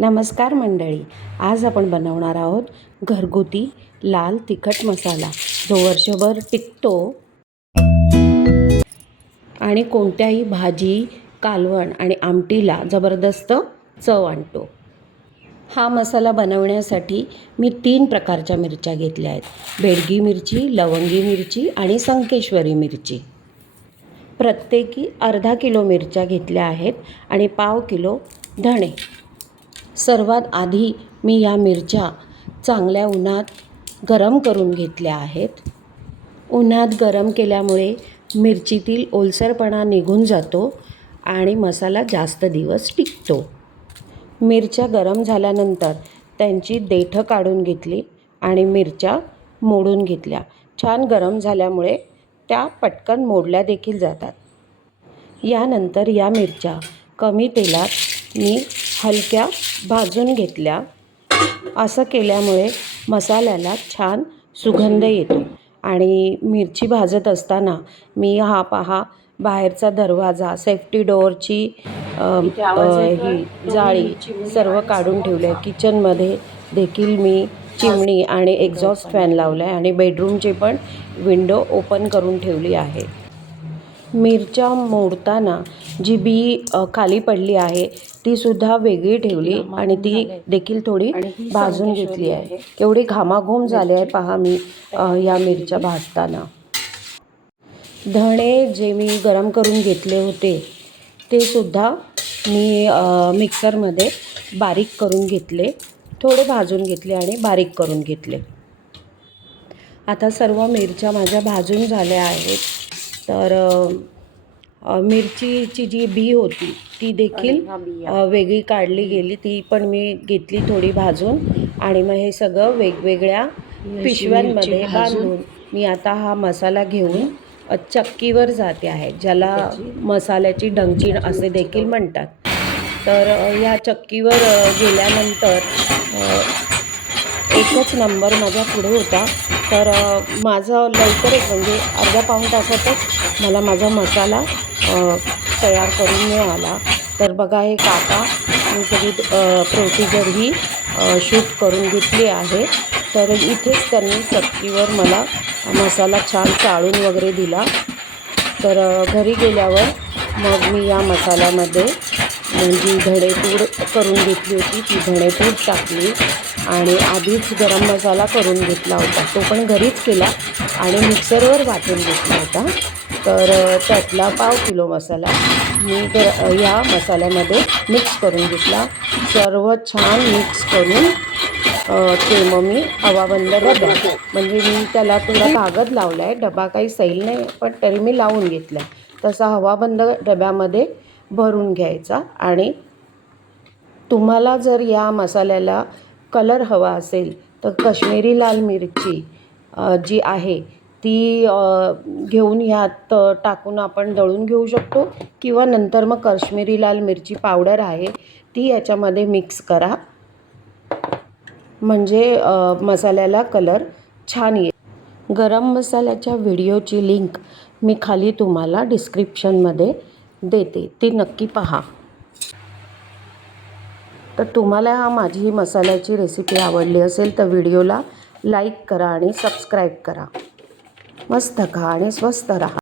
नमस्कार मंडळी, आज आपण बनवणार आहोत घरगुती लाल तिखट मसाला, जो वर्षभर टिकतो आणि कोणत्याही भाजी, कालवण आणि आमटीला जबरदस्त चव आणतो। हा मसाला बनवण्यासाठी मी 3 प्रकारच्या मिरच्या घेतल्या आहेत। बेडगी मिरची, लवंगी मिरची आणि संकेश्वरी मिरची। प्रत्येकी अर्धा किलो मिरच्या घेतल्या आहेत आणि पाव किलो धणे। सर्वात आधी मी या मिरच्या चांगल्या उन्हात गरम करून घेतल्या आहेत। उन्हात गरम केल्यामुळे मिरचीतील ओलसरपणा निघून जातो आणि मसाला जास्त दिवस टिकतो। मिरच्या गरम झाल्यानंतर त्यांची देठं काढून घेतली आणि मिरच्या मोडून घेतल्या। छान गरम झाल्यामुळे त्या पटकन मोडल्या देखील जातात। यानंतर या मिरच्या कमी तेलात मी हलक्या भाजून घेतल्या। असं केल्यामुळे मसाल्याला छान सुगंध येतो आणि मिरची भाजत असताना मी पहा बाहेरचा दरवाजा, सेफ्टी डोअरची ही जाळी सर्व काढून ठेवली आहे। किचनमध्ये देखील मी चिमणी आणि एक्झॉस्ट फॅन लावला आहे आणि बेडरूमची पण विंडो ओपन करून ठेवली आहे। मिरच्या मोडताना जी बी खाली पडली आहे ती सुद्धा वेगळी ठेवली आणि ती देखील थोडी भाजून घेतली आहे। एवढी घामाघूम झाली आहे पहा मी या मिरच्या भाजताना। धणे जे मी गरम करून घेतले होते ते सुद्धा मी मिक्सरमध्ये बारीक करून घेतले, थोडे भाजून घेतले आणि बारीक करून घेतले। आता सर्व मिरच्या माझ्या भाजून झाल्या आहेत। तर मिरचीची जी बी होती ती देखील वेगळी काढली गेली, ती पण मी घेतली थोडी भाजून आणि मग हे सगळं वेगवेगळ्या पिशव्यांमध्ये बांधून मी आता हा मसाला घेऊन चक्कीवर जाते आहे, ज्याला मसाल्याची डंचिन असे देखील म्हणतात। तर या चक्कीवर गेल्यानंतर एकच नंबर माझ्या पुढे होता। तर माझं लवकरच म्हणजे अर्ध्या पाऊण तासातच मला माझा मसाला तयार करून मिळाला। तर बघा हे काका मी सगळी प्रोसिजर ही शूट करून घेतली आहे। तर इथेच त्यांनी चक्कीवर मला मसाला छान चाळून वगैरे दिला। तर घरी गेल्यावर मग मी या मसाल्यामध्ये जी धणेपूड करून घेतली होती ती धणेपूड टाकली आणि आधीच गरम मसाला करून घेतला होता, तो पण घरीच केला आणि मिक्सरवर वाटून घेतला होता। तर त्यातला पाव किलो मसाला मी या मसाल्यामध्ये मिक्स करून घेतला। सर्व छान मिक्स करून ते मग मी हवाबंद डब्यात, म्हणजे मी त्याला थोडा कागद लावला आहे, डबा काही सैल नाही पण तरी मी लावून घेतला आहे। तसा हवाबंद डब्यामध्ये भरून घ्यायचा आणि तुम्हाला जर या मसाल्याला कलर हवा असेल तर काश्मीरी लाल मिरची जी आहे ती घेऊन ह्यात टाकून आपण दळून घेऊ शकतो किंवा नंतर मग काश्मीरी लाल मिरची पावडर आहे ती याच्यामध्ये मिक्स करा, म्हणजे मसाल्याला कलर छान येईल। गरम मसाल्याच्या व्हिडिओची लिंक मी खाली तुम्हाला डिस्क्रिप्शनमध्ये देते, ती नक्की पहा। तर तुम्हाला माझी मसाल्याची रेसिपी आवडली असेल तर व्हिडिओला लाईक करा आणि सबस्क्राईब करा। मस्त खा आणि स्वस्त राहा।